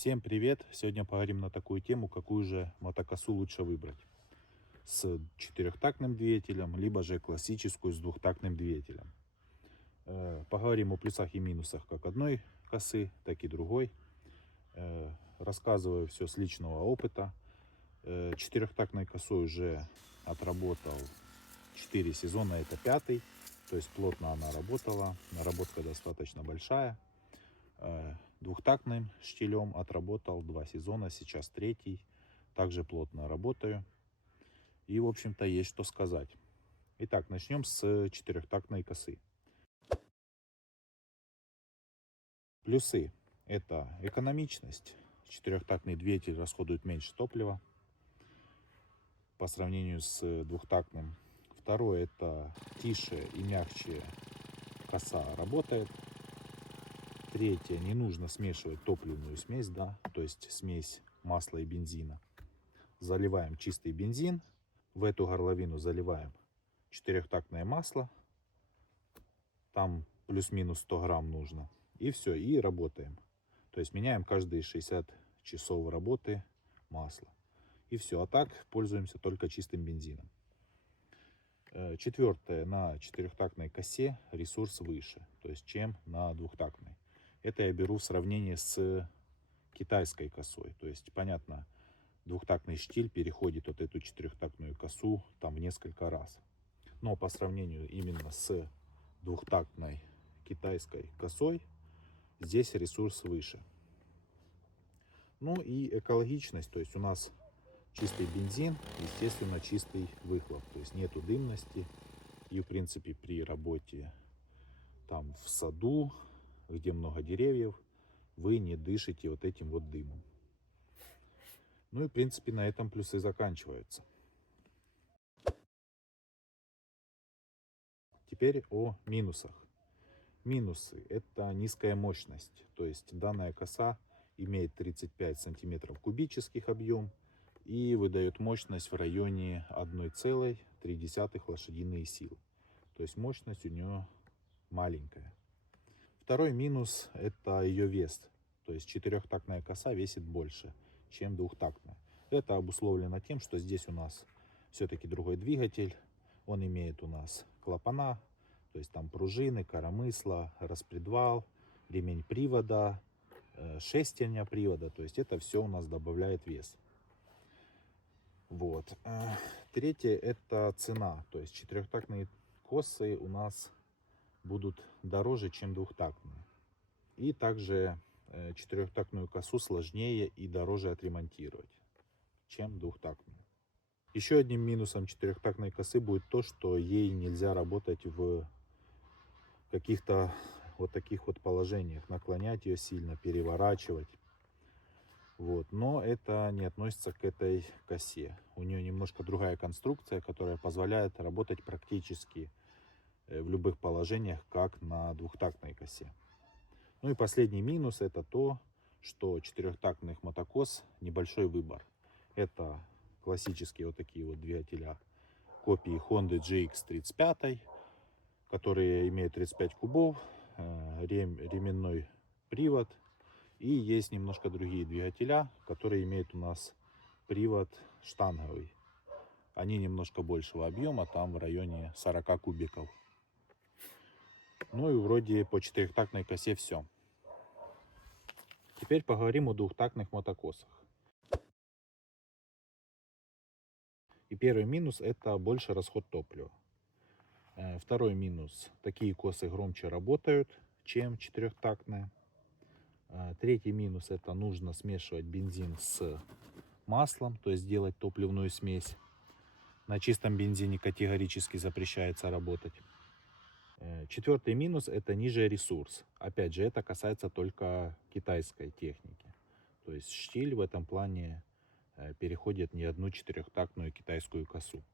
Всем привет! Сегодня поговорим на такую тему, какую же мотокосу лучше выбрать. С четырехтактным двигателем, либо же классическую с двухтактным двигателем. Поговорим о плюсах и минусах как одной косы, так и другой. Рассказываю все с личного опыта. Четырехтактной косой уже отработал 4 сезона, это пятый. То есть плотно она работала, наработка достаточно большая. Двухтактным штилем отработал 2 сезона, сейчас третий. Также плотно работаю. И, в общем-то, есть что сказать. Итак, начнем с четырехтактной косы. Плюсы. Это экономичность. Четырехтактный двигатель расходует меньше топлива по сравнению с двухтактным. Второе, это тише и мягче коса работает. Третье, не нужно смешивать топливную смесь, да, то есть смесь масла и бензина. Заливаем чистый бензин, в эту горловину заливаем четырехтактное масло, там плюс-минус 100 грамм нужно, и все, и работаем. То есть меняем каждые 60 часов работы масло. И все, а так пользуемся только чистым бензином. Четвертое, на четырехтактной косе ресурс выше, то есть чем на двухтактной. Это я беру в сравнении с китайской косой. То есть, понятно, двухтактный штиль переходит вот эту четырехтактную косу там в несколько раз. Но по сравнению именно с двухтактной китайской косой, здесь ресурс выше. Ну и экологичность, то есть у нас чистый бензин, естественно, чистый выхлоп, то есть нету дымности. И в принципе при работе там в саду, где много деревьев, вы не дышите вот этим вот дымом. Ну и в принципе на этом плюсы заканчиваются. Теперь о минусах. Минусы — это низкая мощность, то есть данная коса имеет 35 сантиметров кубических объем и выдает мощность в районе 1,3 лошадиные силы. То есть мощность у нее маленькая. Второй минус — это ее вес, то есть четырехтактная коса весит больше, чем двухтактная. Это обусловлено тем, что здесь у нас все-таки другой двигатель, он имеет у нас клапана, то есть там пружины, коромысла, распредвал, ремень привода, шестерня привода. То есть это все у нас добавляет вес. Вот. Третье — это цена. То есть четырехтактные косы у нас будут дороже, чем двухтактные. И также четырехтактную косу сложнее и дороже отремонтировать, чем двухтактную. Еще одним минусом четырехтактной косы будет то, что ей нельзя работать в каких-то вот таких вот положениях, наклонять ее сильно, переворачивать. Вот. Но это не относится к этой косе. У нее немножко другая конструкция, которая позволяет работать практически в любых положениях, как на двухтактной косе. Ну и последний минус — это то, что четырехтактных мотокос небольшой выбор. Это классические вот такие вот двигателя копии Honda GX35, которые имеют 35 кубов, ременной привод. И есть немножко другие двигателя, которые имеют у нас привод штанговый. Они немножко большего объема, там в районе 40 кубиков. Ну и вроде по четырехтактной косе все. Теперь поговорим о двухтактных мотокосах. И первый минус — это больше расход топлива. Второй минус: такие косы громче работают, чем четырехтактные. Третий минус — это нужно смешивать бензин с маслом, то есть делать топливную смесь. На чистом бензине категорически запрещается работать. Четвертый минус — это ниже ресурс. Опять же, это касается только китайской техники. То есть штиль в этом плане переходит не одну четырехтактную китайскую косу.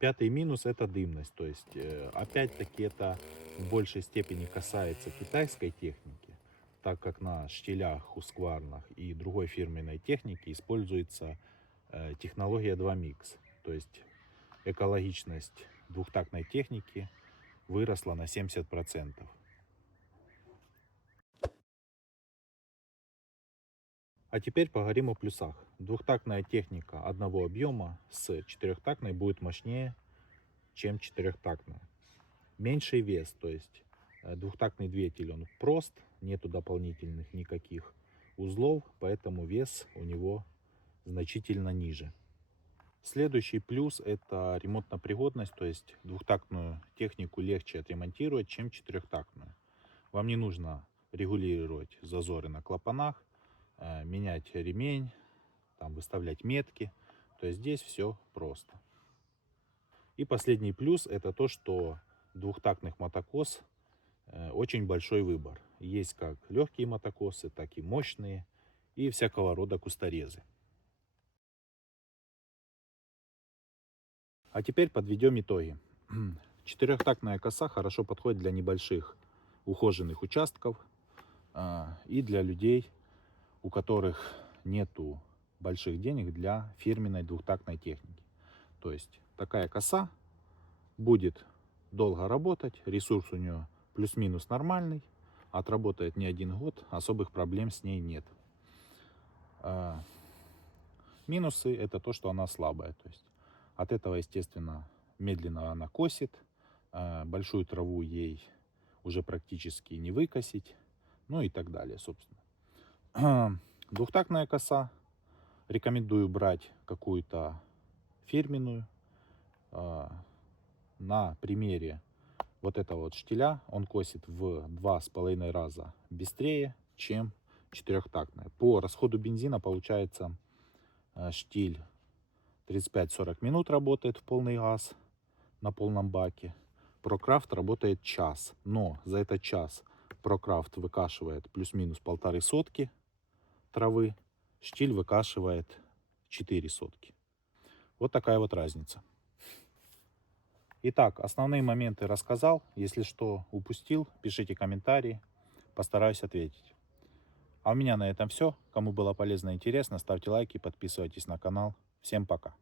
Пятый минус — это дымность. То есть, опять-таки, это в большей степени касается китайской техники, так как на штилях, хускварнах и другой фирменной технике используется технология 2Mix. То есть экологичность двухтактной техники выросла на 70%. А теперь поговорим о плюсах. Двухтактная техника одного объема с четырехтактной будет мощнее, чем четырехтактная. Меньший вес, то есть двухтактный двигатель, он прост, нету дополнительных никаких узлов, поэтому вес у него значительно ниже. Следующий плюс — это ремонтно-пригодность, то есть двухтактную технику легче отремонтировать, чем четырехтактную. Вам не нужно регулировать зазоры на клапанах, менять ремень, там, выставлять метки. То есть здесь все просто. И последний плюс — это то, что двухтактных мотокос очень большой выбор. Есть как легкие мотокосы, так и мощные, и всякого рода кусторезы. А теперь подведем итоги. Четырехтактная коса хорошо подходит для небольших ухоженных участков и для людей, у которых нету больших денег для фирменной двухтактной техники. То есть такая коса будет долго работать, ресурс у нее плюс-минус нормальный, отработает не один год, особых проблем с ней нет. Минусы — это то, что она слабая. То есть от этого, естественно, медленно она косит, большую траву ей уже практически не выкосить, ну и так далее, собственно. Двухтактная коса. Рекомендую брать какую-то фирменную. На примере вот этого вот штиля он косит в 2,5 раза быстрее, чем четырехтактная. По расходу бензина получается штиль 35-40 минут работает в полный газ на полном баке. ProCraft работает час, но за этот час ProCraft выкашивает плюс-минус 1,5 сотки травы, штиль выкашивает 4 сотки. Вот такая вот разница. Итак, основные моменты рассказал. Если что упустил, пишите комментарии, постараюсь ответить. А у меня на этом все. Кому было полезно и интересно, ставьте лайки, подписывайтесь на канал. Всем пока.